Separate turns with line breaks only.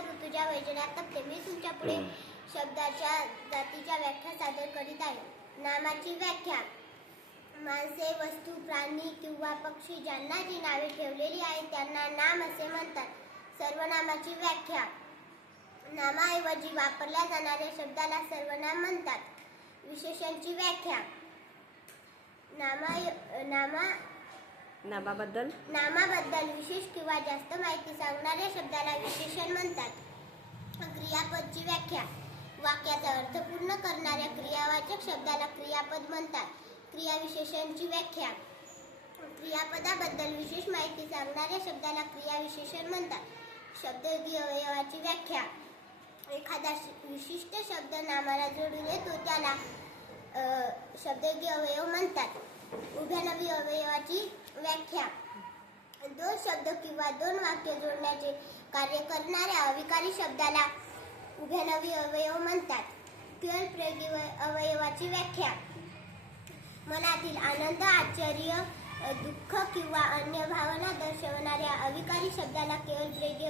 ऋतुजा वैजनाथ तपते मी तुमच्यापुढे शब्दाच्या जातीच्या व्याख्या सादर करीत आहे. नामाची व्याख्या. माणसे वस्तू प्राणी किंवा पक्षी ज्यांना जी नावे ठेवलेली आहेत त्यांना नाम असे म्हणतात. सर्वनामाची व्याख्या. नामाऐवजी वापरल्या जाणाऱ्या शब्दाला सर्वनाम म्हणतात. विशेषणची व्याख्या. नामा नामा
नामाबद्दल?
नामाबद्दल विशेष किंवा जास्त माहिती सांगणाऱ्या शब्दाला विशेषण म्हणतात. क्रियापदची व्याख्या. वाक्याचा अर्थ पूर्ण करणाऱ्या क्रियावाचक शब्दाला क्रियापद म्हणतात. क्रियाविशेषणची व्याख्या. क्रियापदाबद्दल विशेष माहिती सांगणाऱ्या शब्दाला क्रियाविशेषण म्हणतात. शब्द अवयवाची व्याख्या. एखादा श- विशिष्ट शब्द नामाला जोडून येतो त्याला अ, शब्दयोगी अवयव म्हणतात उभ्यानवी अवयवाची व्याख्या. दोन शब्द किंवा दोन वाक्य जोडण्याचे कार्य करणाऱ्या अविकारी शब्दाला उभ्यानवी अवयव म्हणतात. क्रियल प्रयोगी अवयवाची व्याख्या. मनातील आनंद आश्चर्य दुःख किंवा अन्य भावना दर्शवणाऱ्या अविकारी शब्दाला केवळ प्रयोगी